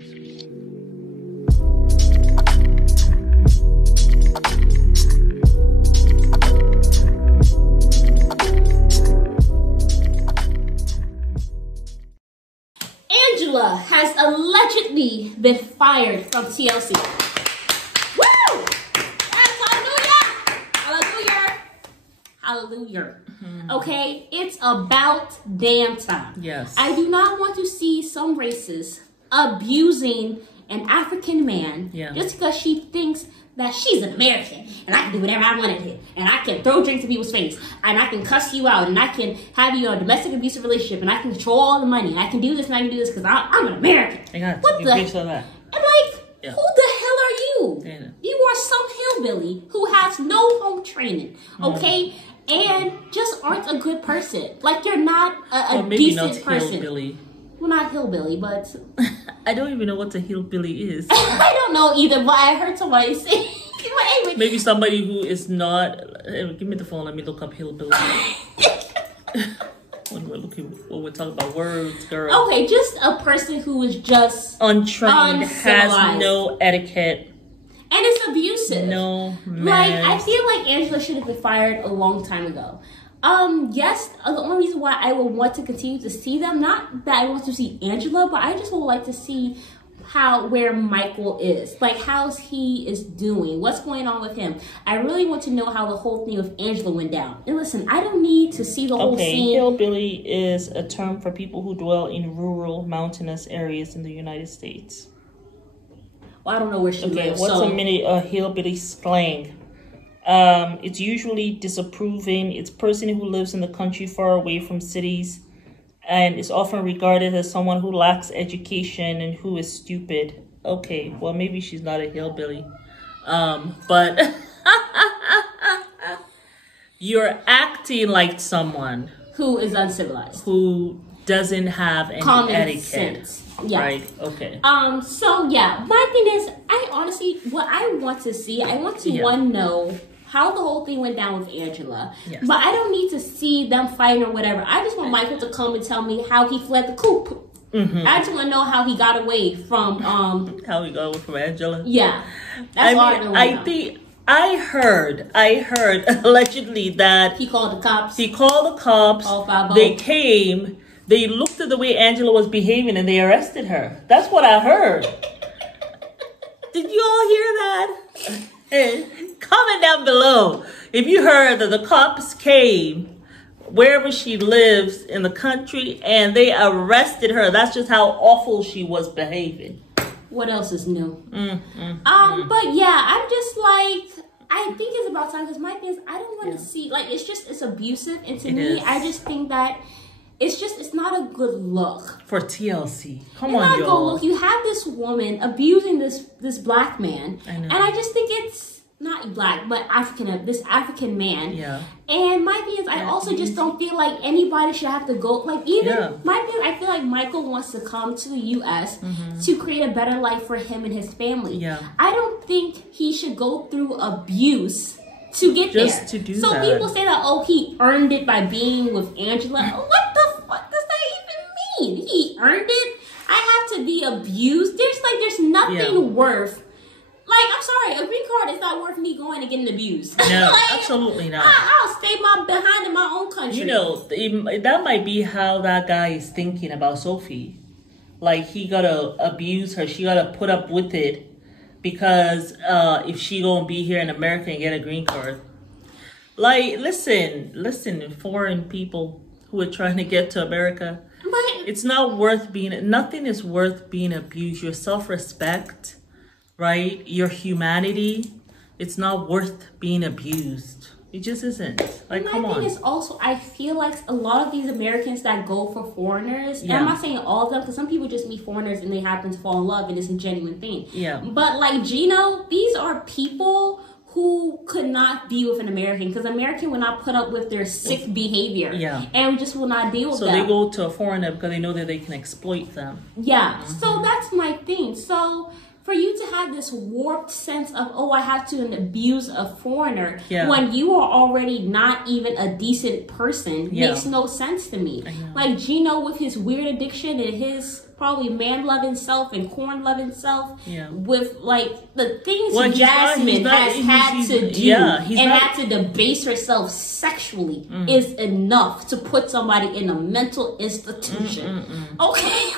Angela has allegedly been fired from TLC. Woo! Yes, hallelujah! Hallelujah. Okay, it's about damn time. Yes. I do not want to see some racist abusing an African man just because she thinks that she's an American and I can do whatever I want to do, and I can throw drinks in people's face, and I can cuss you out, and I can have you in a domestic abusive relationship, and I can control all the money, and I can do this and I can do this because I'm an American. What the? And like, who the hell are you? You are some hillbilly who has no home training, okay? And just aren't a good person. Like, you're not a decent person. Hillbilly. Well, not hillbilly, but I don't even know what a hillbilly is. I don't know either, but I heard somebody say. Maybe somebody who is not. Give me the phone. Let me look up hillbilly. when we're talking about words, girl. Okay, just a person who is just untrained, has no etiquette. And it's abusive. No, like, I feel like Angela should have been fired a long time ago. Yes, the only reason why I would want to continue to see them, not that I want to see Angela, but I just would like to see where Micheal is. Like, how's he is doing? What's going on with him? I really want to know how the whole thing with Angela went down. And listen, I don't need to see the whole scene. Hillbilly is a term for people who dwell in rural, mountainous areas in the United States. Well, I don't know where she lives. What's a hillbilly slang? It's usually disapproving. It's a person who lives in the country far away from cities and is often regarded as someone who lacks education and who is stupid. Okay, well, maybe she's not a hillbilly. But you're acting like someone who is uncivilized, who doesn't have any common etiquette. Sense. Yeah. Right. Okay. So yeah, my thing is, I honestly, what I want to see, I want to know how the whole thing went down with Angela. Yes. But I don't need to see them fighting or whatever. I just want Micheal to come and tell me how he fled the coop. I just want to know how he got away from how he got away from Angela. Yeah. That's all I know. I heard allegedly that he called the cops. He called the cops. All 5 They came. They looked at the way Angela was behaving and they arrested her. That's what I heard. Did you all hear that? Comment down below if you heard that the cops came wherever she lives in the country and they arrested her. That's just how awful she was behaving. What else is new? But yeah, I'm just like, I think it's about time, because my thing is, I don't want to see, like, it's abusive, and to me, I just think that it's not a good look for TLC. Come on, y'all. Go look. You have this woman abusing this black man, and I just think it's not black, but this African man. Yeah. And my thing is, I also just don't feel like anybody should have to go. Like, even my thing, I feel like Micheal wants to come to the U.S. to create a better life for him and his family. Yeah. I don't think he should go through abuse to get just to do so that. People say that, oh, he earned it by being with Angela. What the fuck does that even mean? He earned it? I have to be abused? There's nothing worth. Like, I'm sorry, a green card is not worth me going and getting abused. No, like, absolutely not. I'll stay behind in my own country. You know, that might be how that guy is thinking about Sophie. Like, he gotta abuse her. She gotta put up with it. Because if she gonna be here in America and get a green card. Like, listen, foreign people who are trying to get to America. It's not worth nothing is worth being abused. Your self-respect, right? Your humanity, it's not worth being abused. It just isn't. Like, come on. My thing is also, I feel like a lot of these Americans that go for foreigners, and I'm not saying all of them, because some people just meet foreigners and they happen to fall in love and it's a genuine thing. Yeah. But like Gino, these are people who could not be with an American, because American will not put up with their sick behavior. Yeah. And just will not deal with them. So they go to a foreigner because they know that they can exploit them. Yeah. So that's my thing. So for you to have this warped sense of, oh, I have to abuse a foreigner when you are already not even a decent person makes no sense to me. Like Gino with his weird addiction and his probably man-loving self and corn-loving self, yeah, with like the things well, Jasmine has had to do and had to debase herself sexually is enough to put somebody in a mental institution. Okay.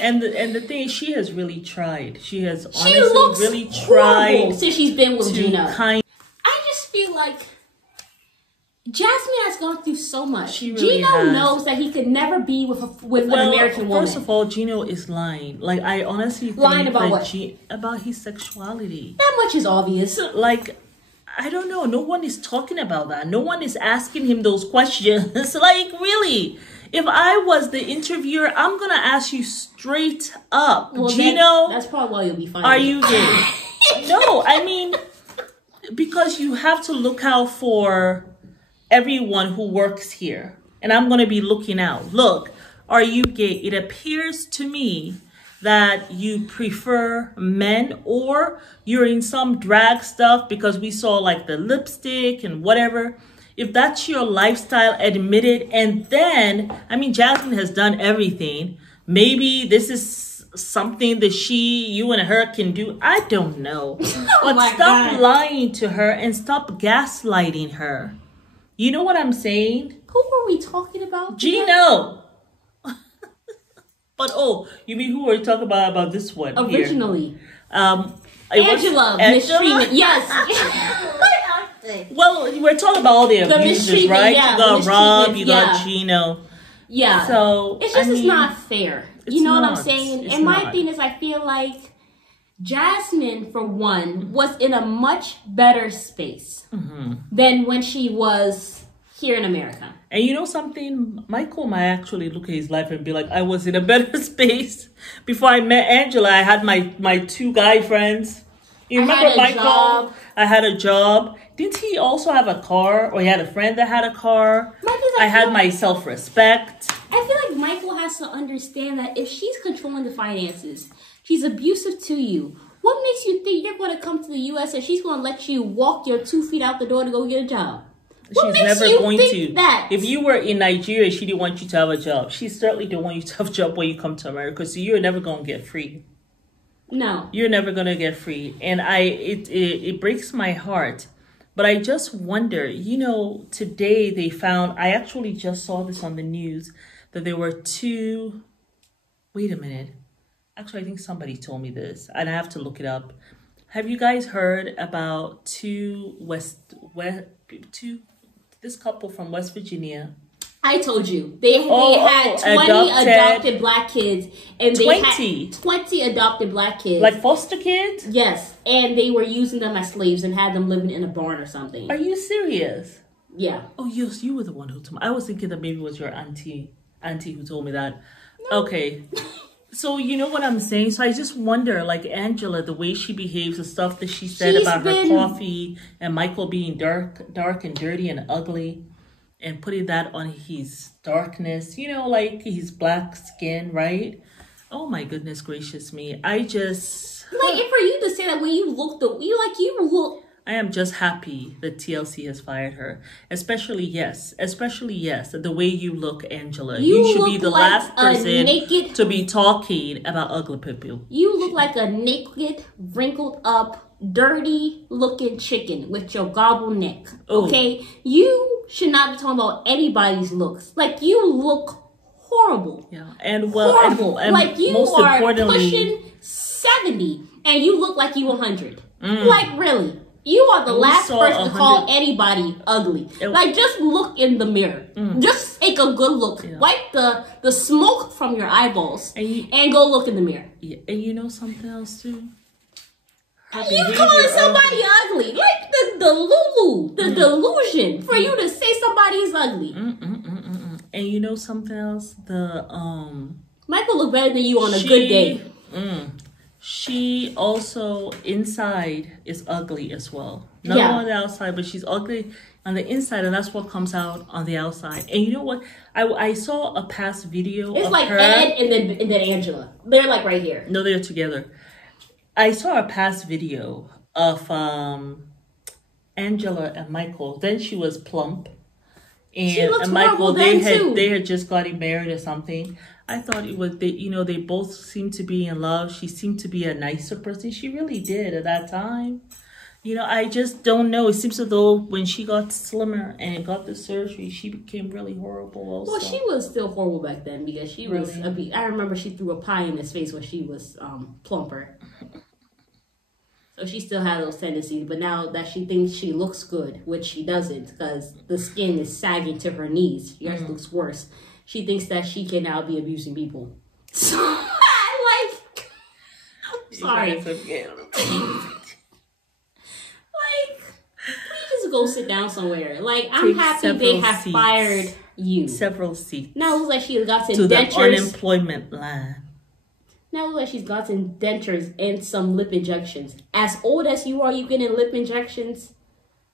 And the thing is, she has really tried. She has honestly really horrible tried since she's been with Gino. I just feel like Jasmine has gone through so much. She really Gino knows that he could never be with an American woman. First of all, Gino is lying. Like, I honestly think lying about what? About his sexuality. That much is obvious. Like, I don't know. No one is talking about that. No one is asking him those questions. Like, really. If I was the interviewer, I'm going to ask you straight up. Well, Gino, that's probably why you'll be fine. Are you gay? No, I mean, because you have to look out for everyone who works here. And I'm going to be looking out. Look, are you gay? It appears to me that you prefer men, or you're in some drag stuff because we saw like the lipstick and whatever. If that's your lifestyle, admit it. And then, I mean, Jasmine has done everything. Maybe this is something that you and her can do. I don't know. But stop lying to her and stop gaslighting her. You know what I'm saying? Who were we talking about? Gino. But, you mean who were we talking about this one? Originally. Angela. Mistreatment. Yes. Well, we're talking about all the abusers, right? Yeah, you got Rob, you got Gino. Yeah. So it's just, it's not fair. You know what I'm saying? And my thing is, I feel like Jasmine, for one, was in a much better space than when she was here in America. And you know something? Michael might actually look at his life and be like, I was in a better space. Before I met Angela, I had my two guy friends. You remember Michael? I had a job. Didn't he also have a car? Or he had a friend that had a car? I had my self-respect. I feel like Michael has to understand that if she's controlling the finances, she's abusive to you. What makes you think you're going to come to the U.S. and she's going to let you walk your 2 feet out the door to go get a job? What She's never going to. That? If you were in Nigeria, she didn't want you to have a job. She certainly didn't want you to have a job when you come to America. So you're never going to get free. No. You're never going to get free. And it breaks my heart. But I just wonder, today they found, I actually just saw this on the news, that there were wait a minute. Actually, I think somebody told me this, and I have to look it up. Have you guys heard about this couple from West Virginia? I told you. They had 20 adopted black kids. And they had 20 adopted black kids. Like foster kids? Yes. And they were using them as slaves and had them living in a barn or something. Are you serious? Yeah. Oh, you were the one who told me. I was thinking that maybe it was your auntie who told me that. No. Okay. So you know what I'm saying? So I just wonder, like Angela, the way she behaves, the stuff that she said about her coffee and Michael being dark and dirty and ugly, and putting that on his darkness, like his black skin, right? Oh my goodness gracious me. I just... Like, and for you to say that when you look, I am just happy that TLC has fired her. Especially, yes, the way you look, Angela. You should be the last person to be talking about ugly people. You look like a naked, wrinkled up, dirty looking chicken with your gobble neck. Okay? You should not be talking about anybody's looks. Like, you look horrible. Yeah. And horrible. And like, you are pushing 70 and you look like you 100. Like, really. You are the last person to call anybody ugly. Like, just look in the mirror. Just take a good look. Yeah. Wipe the smoke from your eyeballs and go look in the mirror. Yeah. And you know something else, too? You calling somebody ugly. Like, the delusion for you to say somebody is ugly. And you know something else? Michael look better than you on a good day. She also inside is ugly as well. Not on the outside, but she's ugly on the inside, and that's what comes out on the outside. And you know what? I saw a past video. It's like her. Ed and then Angela. They're like right here. No, they're together. I saw a past video of Angela and Michael. Then she was plump, and Michael they had just gotten married or something. I thought it was they both seemed to be in love. She seemed to be a nicer person. She really did at that time. I just don't know. It seems as though when she got slimmer and got the surgery, she became really horrible also. Well, she was still horrible back then because she was I remember she threw a pie in his face when she was plumper. So she still had those tendencies, but now that she thinks she looks good, which she doesn't because the skin is sagging to her knees. She just looks worse. She thinks that she can now be abusing people. So, I'm sorry. Please just go sit down somewhere. I'm happy they have fired you. Several seats. Now it looks like she has gotten to dentures. The unemployment line. Now it looks like she's gotten dentures and some lip injections. As old as you are, you getting lip injections?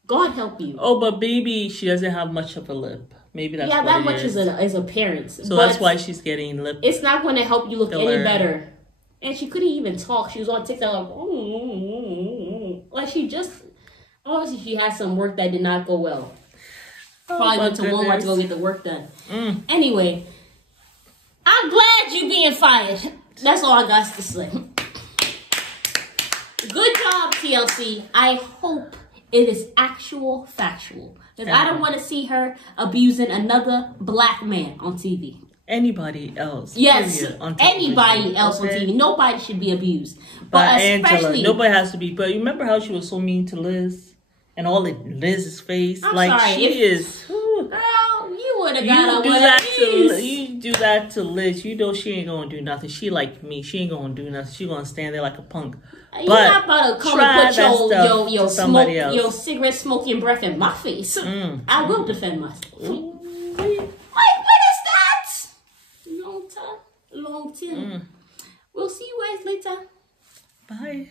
God help you. Oh, but maybe she doesn't have much of a lip. Maybe that's what that much is appearance. So that's why she's getting lip. It's not going to help you look any better. And she couldn't even talk. She was on TikTok like she just. Obviously, she had some work that did not go well. Probably went to Walmart to go get the work done. Anyway, I'm glad you being fired. That's all I got to say. Good job, TLC. I hope it is factual. Because I don't want to see her abusing another black man on TV. Anybody else. Yes, on anybody else on TV. Nobody should be abused. But especially Angela, nobody has to be. But you remember how she was so mean to Liz? And all in Liz's face. I'm sorry. She is. Girl, you would have got You do that to Liz. You know she ain't going to do nothing. She like me. She ain't going to do nothing. She going to stand there like a punk. You're not about to come and put your cigarette smoking breath in my face. I will defend myself. What is that? Long time. We'll see you guys later. Bye.